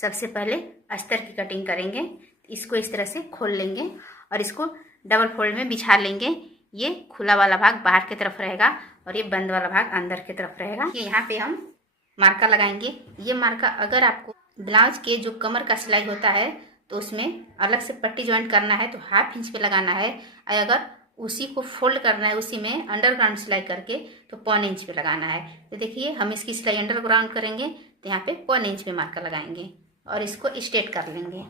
सबसे पहले अस्तर की कटिंग करेंगे। इसको इस तरह से खोल लेंगे और इसको डबल फोल्ड में बिछा लेंगे। ये खुला वाला भाग बाहर की तरफ रहेगा और ये बंद वाला भाग अंदर की तरफ रहेगा। यहाँ पे हम मार्का लगाएंगे। ये मार्का अगर आपको ब्लाउज के जो कमर का सिलाई होता है तो उसमें अलग से पट्टी ज्वाइंट करना है तो 1/2 इंच पे लगाना है। अगर उसी को फोल्ड करना है उसी में अंडरग्राउंड सिलाई करके तो 1/4 इंच पे लगाना है। तो देखिए हम इसकी सिलाई अंडरग्राउंड करेंगे तो यहाँ पे 1/4 इंच पे मार्का लगाएंगे और इसको स्ट्रेट कर लेंगे।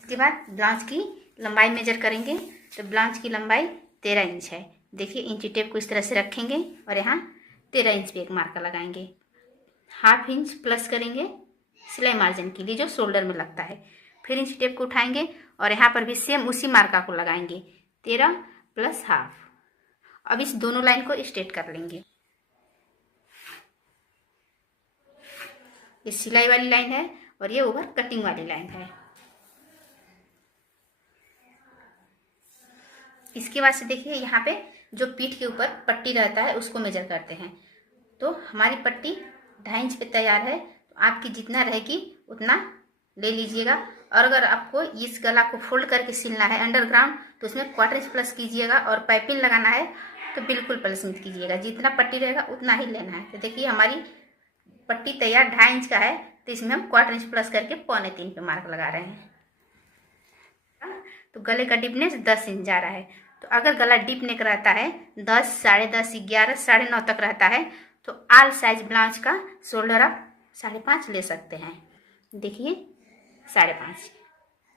इसके बाद ब्लाउज की लंबाई मेजर करेंगे तो ब्लाउज की लंबाई 13 इंच है। देखिए इंची टेप को इस तरह से रखेंगे और यहाँ 13 इंच पे एक मार्का लगाएंगे। 1/2 इंच प्लस करेंगे सिलाई मार्जिन के लिए जो शोल्डर में लगता है। फिर इंची टेप को उठाएंगे और यहाँ पर भी सेम उसी मार्का को लगाएंगे 13 + 1/2। अब इस दोनों लाइन को स्ट्रेट कर लेंगे। ये सिलाई वाली लाइन है और ये ओवर कटिंग वाली लाइन है। इसके बाद से देखिए यहाँ पे जो पीठ के ऊपर पट्टी रहता है उसको मेजर करते हैं। तो हमारी पट्टी 2.5 इंच पे तैयार है तो आपकी जितना रहेगी उतना ले लीजिएगा। और अगर आपको इस गला को फोल्ड करके सिलना है अंडरग्राउंड तो उसमें 1/4 इंच प्लस कीजिएगा और पाइपिंग लगाना है तो बिल्कुल प्लस मत कीजिएगा। जितना पट्टी रहेगा उतना ही लेना है। तो देखिए हमारी पट्टी तैयार 2.5 इंच का है तो इसमें हम 1/4 इंच प्लस करके 2.25 पे मार्क लगा रहे हैं। तो गले का डीपनेस 10 इंच जा रहा है। तो अगर गला डीप नेक रहता है 10, 10.5, 11, 9.5 तक रहता है तो आल साइज ब्लाउज का शोल्डर आप 5.5 ले सकते हैं। देखिए 5.5।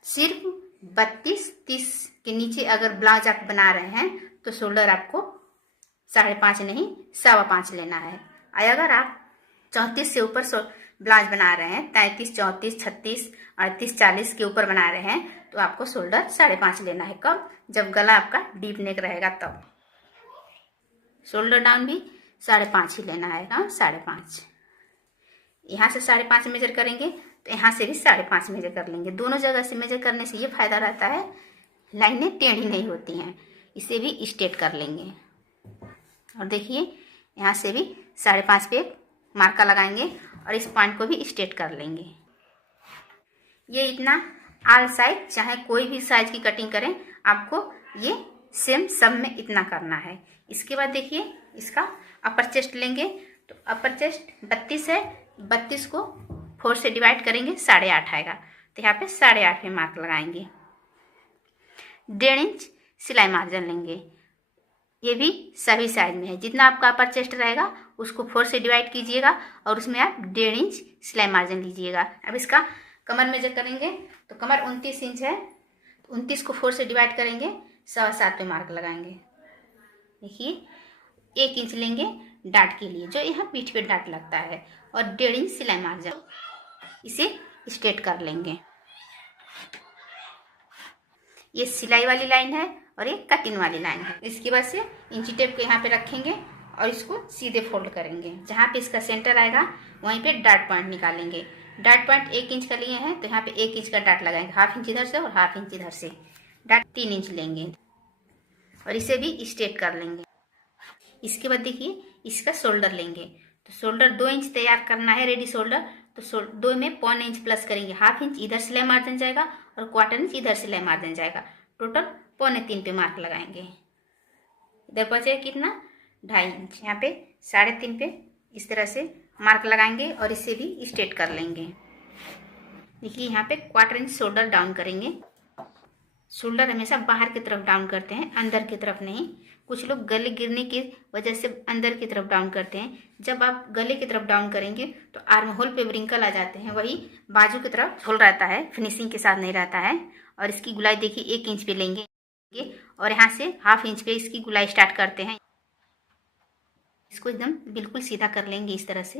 सिर्फ 32-30 के नीचे अगर ब्लाउज आप बना रहे हैं तो शोल्डर आपको 5.5 नहीं 5.25 लेना है। अगर आप 34 से ऊपर ब्लाउज बना रहे हैं 33, 34, 36, 38, 40 के ऊपर बना रहे हैं तो आपको शोल्डर 5.5 लेना है। कब? जब गला आपका डीप नेक रहेगा तब। शोल्डर डाउन भी 5.5 ही लेना है ना 5.5। यहाँ से 5.5 मेजर करेंगे तो यहाँ से भी 5.5 मेजर कर लेंगे। दोनों जगह से मेजर करने से ये फायदा रहता है लाइनें टेढ़ी नहीं होती हैं। इसे भी स्ट्रेट कर लेंगे। और देखिए यहाँ से भी 5.5 पे मार्का लगाएंगे और इस पॉइंट को भी स्ट्रेट कर लेंगे। ये इतना आल साइज चाहे कोई भी साइज की कटिंग करें आपको ये सेम सब में इतना करना है। इसके बाद देखिए इसका अपर चेस्ट लेंगे तो अपर चेस्ट 32 है। 32 को 4 से डिवाइड करेंगे 8.5 आएगा तो यहाँ पे 8.5 पे मार्क लगाएंगे। 1.5 इंच सिलाई मार्जिन लेंगे। ये भी सभी साइज में है। जितना आपका अपर चेस्ट रहेगा उसको 4 से डिवाइड कीजिएगा और उसमें आप 1.5 इंच सिलाई मार्जिन लीजिएगा। अब इसका कमर मेजर करेंगे तो कमर 29 इंच है। 29 को 4 से डिवाइड करेंगे 7.25 पे मार्क लगाएंगे। देखिए 1 इंच लेंगे डाट के लिए जो यहाँ पीठ पे डाट लगता है और 1.5 इंच सिलाई मार्जिन। इसे स्ट्रेट कर लेंगे। ये सिलाई वाली लाइन है और ये कटिंग वाली लाइन है। इसके बाद से इंची टेप को यहाँ पे रखेंगे और इसको सीधे फोल्ड करेंगे। जहाँ पे इसका सेंटर आएगा वहीं पे डाट पॉइंट निकालेंगे। डाट पॉइंट 1 इंच का लिए हैं तो यहाँ पे 1 इंच का डाट लगाएंगे। 1/2 इंच इधर से और 1/2 इंच इधर से। डाट 3 इंच लेंगे और इसे भी स्ट्रेट कर लेंगे। इसके बाद देखिए इसका शोल्डर लेंगे तो शोल्डर 2 इंच तैयार करना है रेडी शोल्डर। तो 2 में 1/4 इंच प्लस करेंगे। 1/2 इंच इधर सिलाई मार्जिन जाएगा और 1/4 इंच इधर सिलाई मार्जिन जाएगा। टोटल 2.25 पे मार्क लगाएंगे। इधर बचे कितना 2.5 इंच। यहाँ पे 3.5 पे इस तरह से मार्क लगाएंगे और इसे भी स्ट्रेट कर लेंगे। देखिए यहाँ पे 1/4 इंच शोल्डर डाउन करेंगे। शोल्डर हमेशा बाहर की तरफ डाउन करते हैं अंदर की तरफ नहीं। कुछ लोग गले गिरने की वजह से अंदर की तरफ डाउन करते हैं। जब आप गले की तरफ डाउन करेंगे तो आर्म होल पे व्रिंकल आ जाते हैं। वही बाजू की तरफ होल रहता है फिनिशिंग के साथ नहीं रहता है। और इसकी गुलाई देखिए 1 इंच पे लेंगे और यहाँ से 1/2 इंच पे इसकी गुलाई स्टार्ट करते हैं। इसको एकदम बिल्कुल सीधा कर लेंगे इस तरह से।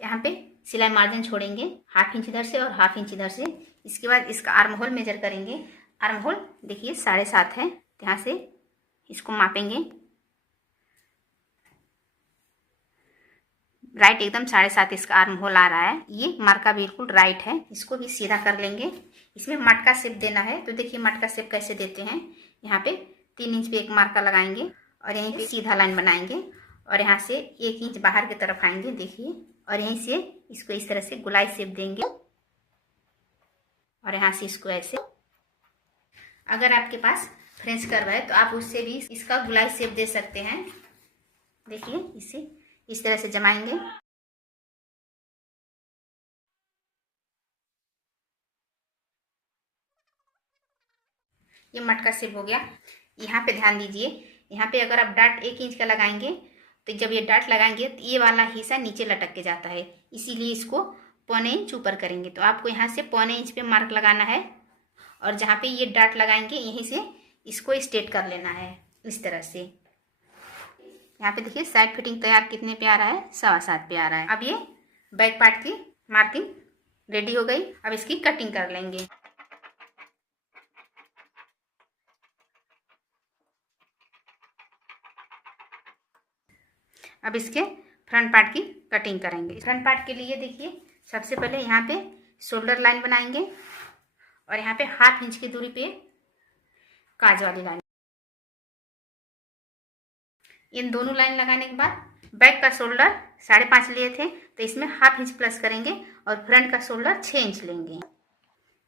यहाँ पे सिलाई मार्जिन छोड़ेंगे 1/2 इंच इधर से और 1/2 इंच इधर से। इसके बाद इसका आर्म होल मेजर करेंगे। आर्म होल देखिए 7.5 है। यहाँ से इसको मापेंगे। राइट एकदम 7.5 इसका आर्म होल आ रहा है। ये मार्का बिल्कुल राइट है। इसको भी सीधा कर लेंगे। इसमें मटका शेप देना है तो देखिए मटका शेप कैसे देते हैं। यहाँ पे 3 इंच पे एक मार्का लगाएंगे और यहीं पे सीधा लाइन बनाएंगे और यहाँ से 1 इंच बाहर की तरफ आएंगे, देखिए, और यहीं से इसको इस तरह से गोलाई शेप देंगे और यहाँ से इसको ऐसे। अगर आपके पास फ्रेंच कर्व है तो आप उससे भी इसका गोलाई शेप दे सकते हैं। देखिए, इसे इस तरह से जमाएंगे। ये मटका शेप हो गया। यहाँ पे ध्यान दीजिए, यहाँ पे अगर आप डाट 1 इंच का लगाएंगे तो जब ये डाट लगाएंगे तो ये वाला हिस्सा नीचे लटक के जाता है, इसीलिए इसको 1.25 इंच ऊपर करेंगे। तो आपको यहाँ से 1.25 इंच पे मार्क लगाना है और जहाँ पे ये डाट लगाएंगे यहीं से इसको स्ट्रेट कर लेना है इस तरह से। यहाँ पे देखिए साइड फिटिंग तैयार कितने पे आ रहा है, 7.25 पे आ रहा है। अब ये बैक पार्ट की मार्किंग रेडी हो गई। अब इसकी कटिंग कर लेंगे। अब इसके फ्रंट पार्ट की कटिंग करेंगे। फ्रंट पार्ट के लिए देखिए, सबसे पहले यहाँ पे शोल्डर लाइन बनाएंगे और यहाँ पे 1/2 इंच की दूरी पे काज वाली लाइन। इन दोनों लाइन लगाने के बाद बैक का शोल्डर 5.5 लिए थे तो इसमें 1/2 इंच प्लस करेंगे और फ्रंट का शोल्डर 6 इंच लेंगे,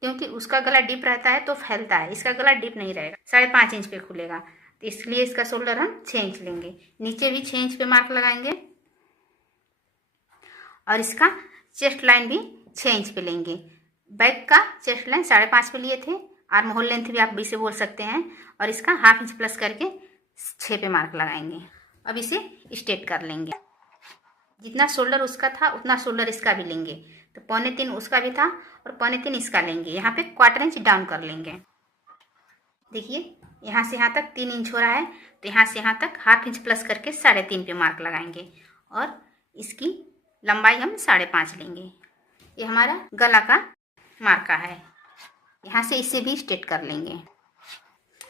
क्योंकि उसका गला डीप रहता है तो फैलता है, इसका गला डीप नहीं रहेगा, 5.5 इंच पे खुलेगा, तो इसलिए इसका शोल्डर हम 6 इंच लेंगे। नीचे भी 6 इंच पे मार्क लगाएंगे और इसका चेस्ट लाइन भी 6 इंच पे लेंगे। बैक का चेस्ट लाइन 5.5 पे लिए थे, आर्म होल लेंथ भी आप भी से बोल सकते हैं, और इसका 1/2 इंच प्लस करके 6 पे मार्क लगाएंगे। अब इसे स्ट्रेट कर लेंगे। जितना शोल्डर उसका था उतना शोल्डर इसका भी लेंगे, तो 2.25 उसका भी था और 2.25 इसका लेंगे। यहाँ पे 1/4 इंच डाउन कर लेंगे। देखिए, यहाँ से यहाँ तक 3 इंच हो रहा है, तो यहाँ से यहाँ तक 1/2 इंच प्लस करके 3.5 पे मार्क लगाएंगे और इसकी लंबाई हम 5.5 लेंगे। ये हमारा गला का मार्का है। यहाँ से इसे भी स्ट्रेट कर लेंगे।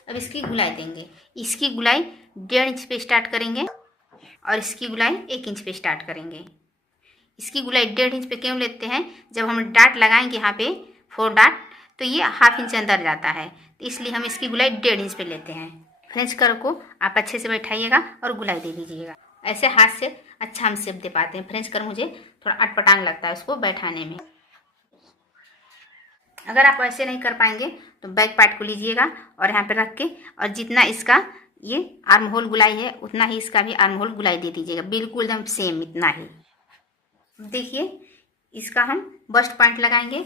अब इसकी गुलाई देंगे। इसकी गुलाई 1.5 इंच पे स्टार्ट करेंगे और इसकी गुलाई 1 इंच पे स्टार्ट करेंगे। इसकी गुलाई 1.5 इंच पे क्यों लेते हैं, जब हम डाट लगाएंगे यहाँ पे 4 डाट तो ये 1/2 इंच अंदर जाता है, तो इसलिए हम इसकी गुलाई 1.5 इंच पे लेते हैं। फ्रेंच कर्व को आप अच्छे से बैठाइएगा और गुलाई दे दीजिएगा। ऐसे हाथ से अच्छा हम शेप दे पाते हैं। फ्रेंच कर्व मुझे थोड़ा अटपटांग लगता है उसको बैठाने में। अगर आप ऐसे नहीं कर पाएंगे तो बैक पार्ट को लीजिएगा और यहाँ पे रख के, और जितना इसका ये आर्म होल गुलाई है उतना ही इसका भी आर्म होल गुलाई दे दीजिएगा, बिल्कुल एकदम सेम इतना ही। देखिए, इसका हम बस्ट पॉइंट लगाएंगे।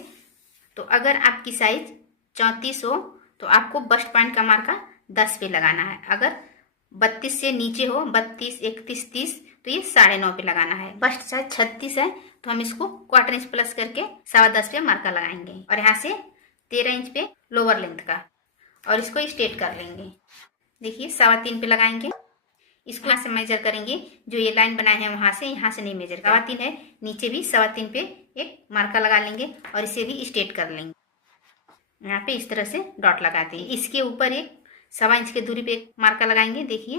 तो अगर आपकी साइज 34 हो तो आपको बस्ट पॉइंट का मार्का 10 पे लगाना है। अगर 32 से नीचे हो, 32, 31, 30, तो ये 9.5 पे लगाना है। बस्ट साइज 36 है तो हम इसको 1/4 इंच प्लस करके 10.25 पे मार्का लगाएंगे और यहाँ से 13 इंच पे लोअर लेंथ का, और इसको स्ट्रेट कर लेंगे। देखिए, 3.25 पे लगाएंगे। इसको यहाँ से मेजर करेंगे, जो ये लाइन बनाए हैं वहां से, यहाँ से नहीं मेजर, 3.25 है, नीचे भी 3.25 पे एक मार्का लगा लेंगे और इसे भी स्ट्रेट कर लेंगे। यहाँ पे इस तरह से डॉट लगाते हैं। इसके ऊपर एक 1.25 इंच की दूरी पे एक मार्का लगाएंगे। देखिए,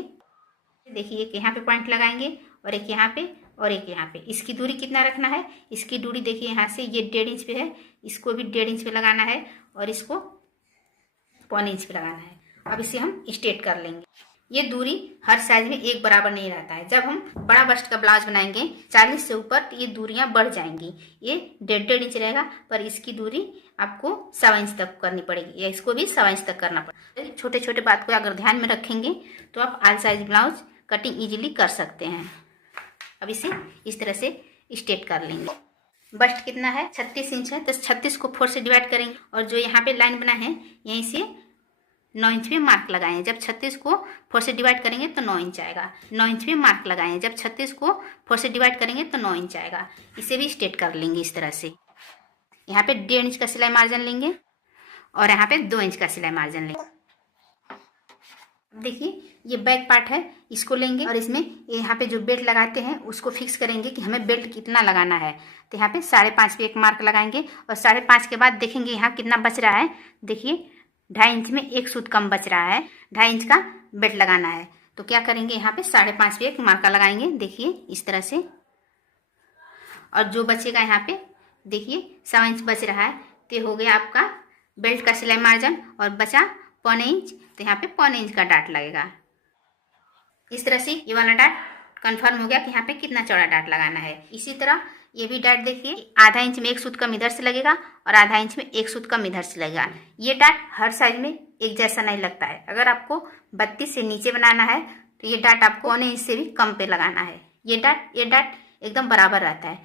एक यहाँ पे पॉइंट लगाएंगे और एक यहाँ पे और एक यहाँ पे। इसकी दूरी कितना रखना है, इसकी दूरी देखिए यहाँ से ये 1.5 इंच पे है, इसको भी 1.5 इंच पे लगाना है और इसको 1.25 इंच पे लगाना है। अब इसे हम स्ट्रेट कर लेंगे। ये दूरी हर साइज में एक बराबर नहीं रहता है। जब हम बड़ा बस्ट का ब्लाउज बनाएंगे 40 से ऊपर तो ये दूरियां बढ़ जाएंगी, ये 1.5 इंच रहेगा, पर इसकी दूरी आपको 1.25 इंच तक करनी पड़ेगी या इसको भी 1.25 इंच तक करना पड़ेगा। छोटे छोटे बात को अगर ध्यान में रखेंगे तो आप आल साइज ब्लाउज कटिंग इजीली कर सकते हैं। अब इसे इस तरह से स्ट्रेट कर लेंगे। बस्ट कितना है, 36 इंच है, तो 36 को 4 से डिवाइड करेंगे और जो यहाँ पे लाइन बना है यहीं से 9 इंच पे मार्क लगाएं। जब 36 को 4 से डिवाइड करेंगे तो 9 इंच आएगा। 9 इंच पे मार्क लगाएं। जब 36 को 4 से डिवाइड करेंगे तो 9 इंच आएगा। इसे भी स्ट्रेट कर लेंगे इस तरह से। यहाँ पे 1.5 इंच का सिलाई मार्जिन लेंगे और यहाँ पे 2 इंच का सिलाई मार्जिन लेंगे। देखिए, ये बैक पार्ट है, इसको लेंगे और इसमें यहाँ पे जो बेल्ट लगाते हैं उसको फिक्स करेंगे कि हमें बेल्ट कितना लगाना है। तो यहाँ पे 5.5 पे एक मार्क लगाएंगे और 5.5 के बाद देखेंगे यहाँ कितना बच रहा है। देखिए, 2.5 इंच में एक सूत कम बच रहा है, 2.5 इंच का बेल्ट लगाना है। तो क्या करेंगे, यहाँ पे 5.5 पे एक मार्का लगाएंगे। देखिए इस तरह से, और जो बचेगा यहाँ पे देखिए 1.25 इंच बच रहा है, तो हो गया आपका बेल्ट का सिलाई मार्जिन और बचा 1.25 इंच। तो यहाँ पे 1.25 इंच का डाट लगेगा। इस तरह से ये वाला डाट कंफर्म हो गया कि यहाँ पे कितना चौड़ा डाट लगाना है। इसी तरह ये भी डाट देखिए, आधा इंच में एक सूत कम इधर से लगेगा और आधा इंच में एक सूत कम इधर से लगेगा। ये डाट हर साइज में एक जैसा नहीं लगता है। अगर आपको 32 से नीचे बनाना है तो ये डाट आपको पौने इंच से भी कम पे लगाना है। ये डाट एकदम बराबर रहता है,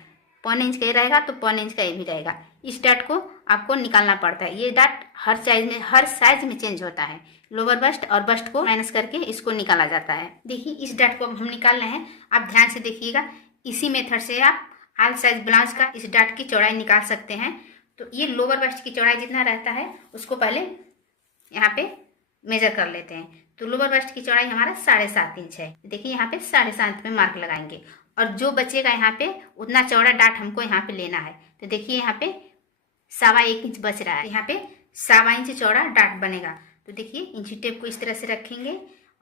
पौने इंच का ये रहेगा तो पौने इंच का ये भी रहेगा। इस डाट को आपको निकालना पड़ता है। ये डाट हर साइज में चेंज होता है। लोअर बस्ट और बस्ट को माइनस करके इसको निकाला जाता है। देखिए इस डाट को अब हम निकाल रहे हैं, आप ध्यान से देखिएगा। इसी मेथड से आप आल साइज ब्लाउज का इस डाट की चौड़ाई निकाल सकते हैं। तो ये लोअर बस्ट की चौड़ाई जितना रहता है उसको पहले यहाँ पे मेजर कर लेते हैं। तो लोअर बस्ट की चौड़ाई हमारा 7.5 इंच है। देखिए यहाँ पे 7.5 में मार्क लगाएंगे और जो बचेगा यहाँ पे उतना चौड़ा डाट हमको यहाँ पे लेना है। तो देखिए यहाँ पे 1.25 इंच बच रहा है, यहाँ पे 1.25 इंच चौड़ा डाट बनेगा। तो देखिए इंची टेप को इस तरह से रखेंगे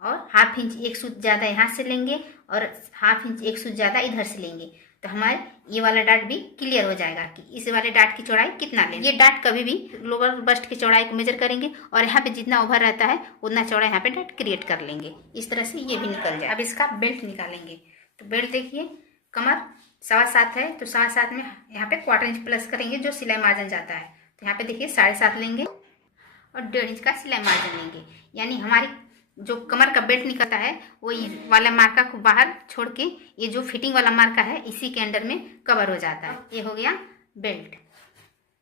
और हाफ इंच एक सूत ज़्यादा यहाँ से लेंगे और हाफ इंच एक सूत ज़्यादा इधर से लेंगे। तो हमारे ये वाला डाट भी क्लियर हो जाएगा कि इस वाले डाट की चौड़ाई कितना लें। ये डाट कभी भी लोअर बस्ट की चौड़ाई को मेजर करेंगे और यहाँ पे जितना ओवर रहता है उतना चौड़ा यहाँ पे डाट क्रिएट कर लेंगे। इस तरह से ये भी निकल जाए। अब इसका बेल्ट निकालेंगे। तो बेल्ट देखिए, कमर 7.25 है तो 7.25 में यहाँ पे 1/4 इंच प्लस करेंगे जो सिलाई मार्जिन जाता है। तो यहाँ पे देखिए 7.5 लेंगे और 1.5 इंच का सिलाई मार्जिन लेंगे। यानी हमारी जो कमर का बेल्ट निकलता है वो वाला मार्का को बाहर छोड़ के ये जो फिटिंग वाला मार्का है इसी के अंडर में कवर हो जाता है। ये हो गया बेल्ट।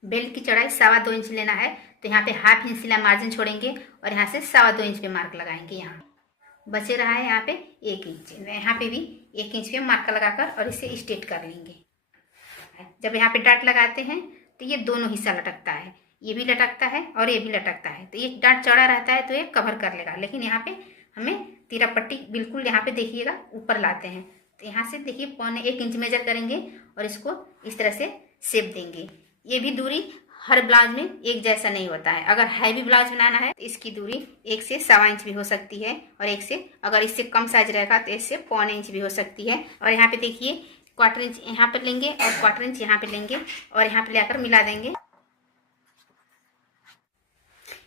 बेल्ट की चौड़ाई 2.25 इंच लेना है। तो यहाँ पे हाफ इंच सिलाई मार्जिन छोड़ेंगे और यहाँ से 2.25 इंच पे मार्क लगाएंगे। यहाँ बचे रहा है यहाँ पे 1 इंच, यहाँ पे भी 1 इंच पे मार्क लगाकर और इसे स्ट्रेट कर लेंगे। जब यहाँ पे डाट लगाते हैं तो ये दोनों हिस्सा लटकता है, ये भी लटकता है और ये भी लटकता है। तो ये डाट चौड़ा रहता है तो ये कवर कर लेगा। लेकिन यहाँ पे हमें तीरा पट्टी बिल्कुल यहाँ पे देखिएगा ऊपर लाते हैं। तो यहाँ से देखिए 1.25 इंच मेजर करेंगे और इसको इस तरह से शेप देंगे। ये भी दूरी हर ब्लाउज में एक जैसा नहीं होता है। अगर हैवी ब्लाउज बनाना है तो इसकी दूरी 1 से 1.25 इंच भी हो सकती है और अगर इससे कम साइज रहेगा तो इससे 1.25 इंच भी हो सकती है। और यहाँ पे देखिए 1/4 इंच यहाँ पर लेंगे और 1/4 इंच यहाँ पे लेंगे और यहाँ पे लेकर मिला देंगे।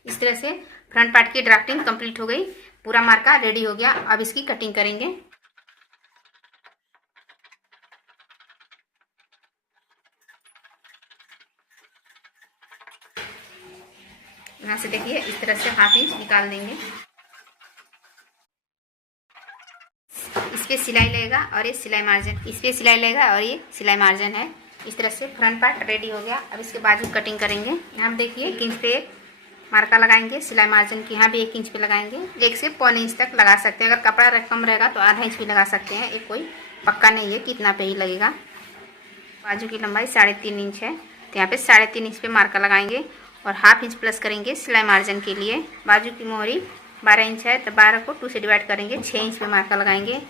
इस तरह से फ्रंट पार्ट की ड्राफ्टिंग कंप्लीट हो गई, पूरा मार्का रेडी हो गया। अब इसकी कटिंग करेंगे। यहाँ से देखिए इस तरह से हाफ इंच निकाल देंगे। इस पे सिलाई लगेगा और ये सिलाई मार्जिन, इस पे सिलाई लगेगा और ये सिलाई मार्जिन है। इस तरह से फ्रंट पार्ट रेडी हो गया। अब इसके बाजू कटिंग करेंगे। यहाँ देखिए 1 इंच पे मार्का लगाएंगे, सिलाई मार्जिन की यहाँ भी 1 इंच पे लगाएंगे। 1 से 1.25 इंच तक लगा सकते हैं। अगर कपड़ा कम रहेगा तो आधा इंच भी लगा सकते हैं। ये कोई पक्का नहीं है कितना पे ही लगेगा। बाजू की लंबाई 3.5 इंच है तो यहाँ पे 3.5 इंच पे मार्का लगाएंगे और हाफ इंच प्लस करेंगे सिलाई मार्जिन के लिए। बाजू की मोहरी 12 इंच है तो 12 को 2 से डिवाइड करेंगे, 6 इंच पे मार्का लगाएंगे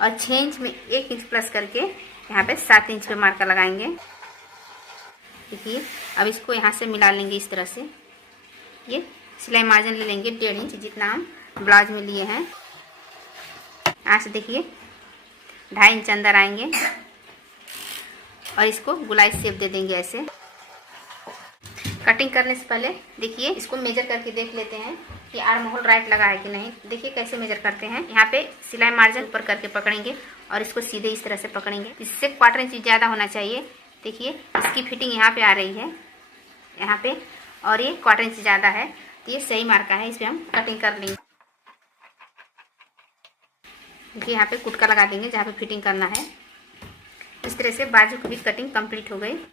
और 6 इंच में 1 इंच प्लस करके यहाँ पे 7 इंच पे मार्का लगाएंगे। देखिए अब इसको यहाँ से मिला लेंगे। इस तरह से ये सिलाई मार्जिन ले लेंगे 1.5 इंच जितना हम ब्लाउज में लिए हैं। यहाँ से देखिए 2.5 इंच अंदर आएंगे और इसको गुलाई शेप दे देंगे ऐसे। कटिंग करने से पहले देखिए इसको मेजर करके देख लेते हैं कि आर्म होल राइट लगा है कि नहीं। देखिए कैसे मेजर करते हैं। यहाँ पे सिलाई मार्जिन ऊपर करके पकड़ेंगे और इसको सीधे इस तरह से पकड़ेंगे। इससे 1/4 इंच ज़्यादा होना चाहिए। देखिए इसकी फिटिंग यहाँ पे आ रही है यहाँ पे और ये 1/4 इंच ज़्यादा है तो ये सही मार्का है। इस पर हम कटिंग कर लेंगे। देखिए यहाँ पे कुटका लगा देंगे जहाँ पे फिटिंग करना है। इस तरह से बाजू की भी कटिंग कंप्लीट हो गई।